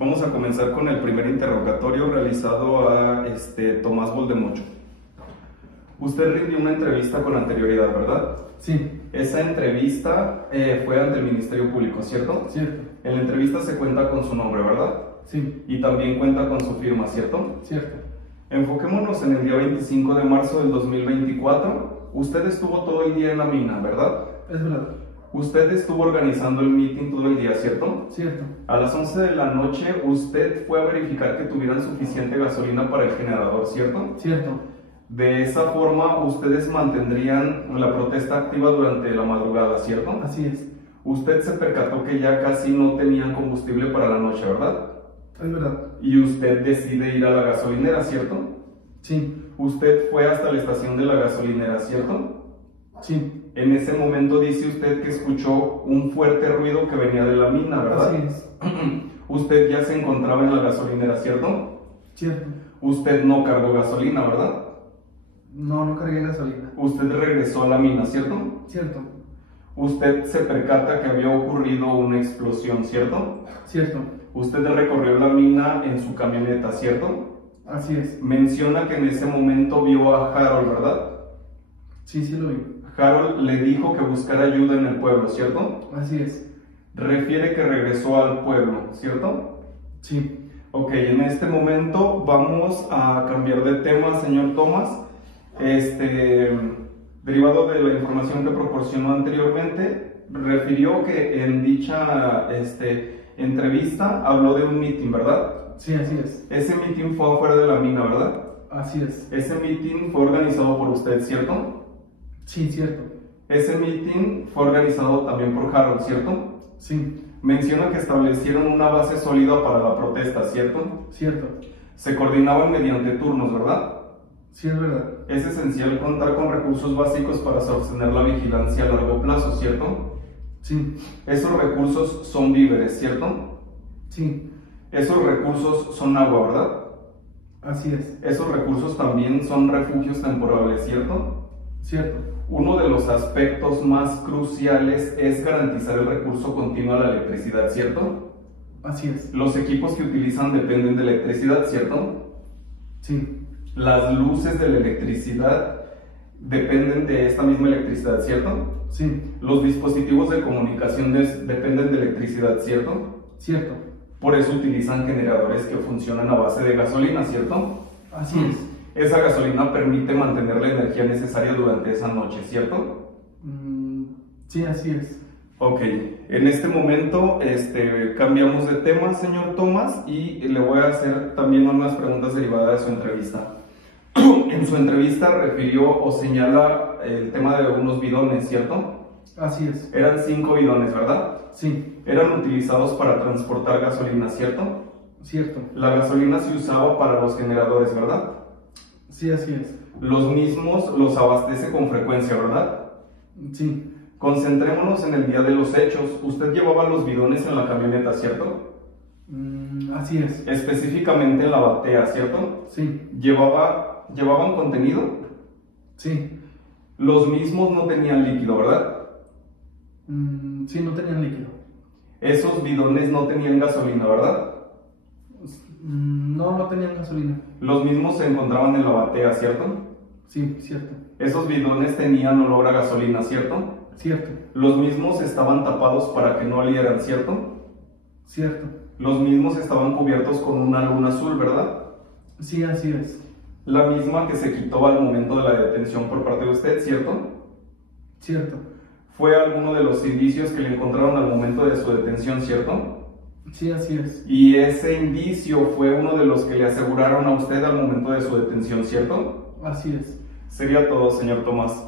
Vamos a comenzar con el primer interrogatorio realizado a Tomás Boldemocho. Usted rindió una entrevista con anterioridad, ¿verdad? Sí. Esa entrevista fue ante el Ministerio Público, ¿cierto? Cierto. En la entrevista se cuenta con su nombre, ¿verdad? Sí. Y también cuenta con su firma, ¿cierto? Cierto. Enfoquémonos en el día 25 de marzo del 2024. Usted estuvo todo el día en la mina, ¿verdad? Es verdad. Usted estuvo organizando el meeting todo el día, ¿cierto? Cierto. A las 11 de la noche usted fue a verificar que tuvieran suficiente gasolina para el generador, ¿cierto? Cierto. De esa forma ustedes mantendrían la protesta activa durante la madrugada, ¿cierto? Así es. Usted se percató que ya casi no tenían combustible para la noche, ¿verdad? Es verdad. Y usted decide ir a la gasolinera, ¿cierto? Sí. Usted fue hasta la estación de la gasolinera, ¿cierto? Sí. En ese momento dice usted que escuchó un fuerte ruido que venía de la mina, ¿verdad? Así es. Usted ya se encontraba en la gasolinera, ¿cierto? Cierto. Usted no cargó gasolina, ¿verdad? No cargué gasolina. Usted regresó a la mina, ¿cierto? Cierto. Usted se percata que había ocurrido una explosión, ¿cierto? Cierto. Usted recorrió la mina en su camioneta, ¿cierto? Así es. Menciona que en ese momento vio a Harold, ¿verdad? Sí, lo vi. Harold le dijo que buscara ayuda en el pueblo, ¿cierto? Así es. Refiere que regresó al pueblo, ¿cierto? Sí. Ok, en este momento vamos a cambiar de tema, señor Tomás. Derivado de la información que proporcionó anteriormente, refirió que en dicha entrevista habló de un meeting, ¿verdad? Sí, así es. Ese meeting fue afuera de la mina, ¿verdad? Así es. Ese meeting fue organizado por usted, ¿cierto? Sí, cierto. Ese meeting fue organizado también por Harold, ¿cierto? Sí. Menciona que establecieron una base sólida para la protesta, ¿cierto? Cierto. Se coordinaban mediante turnos, ¿verdad? Sí, es verdad. Es esencial contar con recursos básicos para sostener la vigilancia a largo plazo, ¿cierto? Sí. Esos recursos son víveres, ¿cierto? Sí. Esos recursos son agua, ¿verdad? Así es. Esos recursos también son refugios temporales, ¿cierto? Cierto. Uno de los aspectos más cruciales es garantizar el recurso continuo a la electricidad, ¿cierto? Así es. Los equipos que utilizan dependen de electricidad, ¿cierto? Sí. Las luces de la electricidad dependen de esta misma electricidad, ¿cierto? Sí. Los dispositivos de comunicación dependen de electricidad, ¿cierto? Cierto. Por eso utilizan generadores que funcionan a base de gasolina, ¿cierto? Así es. Esa gasolina permite mantener la energía necesaria durante esa noche, ¿cierto? Sí, así es. Ok, en este momento cambiamos de tema, señor Tomás, y le voy a hacer también unas preguntas derivadas de su entrevista. En su entrevista refirió o señala el tema de unos bidones, ¿cierto? Así es. Eran 5 bidones, ¿verdad? Sí. Eran utilizados para transportar gasolina, ¿cierto? Cierto. La gasolina se usaba para los generadores, ¿verdad? Sí, así es. Los mismos los abastece con frecuencia, ¿verdad? Sí. Concentrémonos en el día de los hechos. Usted llevaba los bidones en la camioneta, ¿cierto? Así es. Específicamente en la batea, ¿cierto? Sí. ¿Llevaban contenido? Sí. Los mismos no tenían líquido, ¿verdad? Sí, no tenían líquido. Esos bidones no tenían gasolina, ¿verdad? No tenían gasolina. Los mismos se encontraban en la batea, ¿cierto? Sí, cierto. Esos bidones tenían olor a gasolina, ¿cierto? Cierto. Los mismos estaban tapados para que no olieran, ¿cierto? Cierto. Los mismos estaban cubiertos con una luna azul, ¿verdad? Sí, así es. La misma que se quitó al momento de la detención por parte de usted, ¿cierto? Cierto. Fue alguno de los indicios que le encontraron al momento de su detención, ¿cierto? Sí, así es. Y ese indicio fue uno de los que le aseguraron a usted al momento de su detención, ¿cierto? Así es. Sería todo, señor Tomás.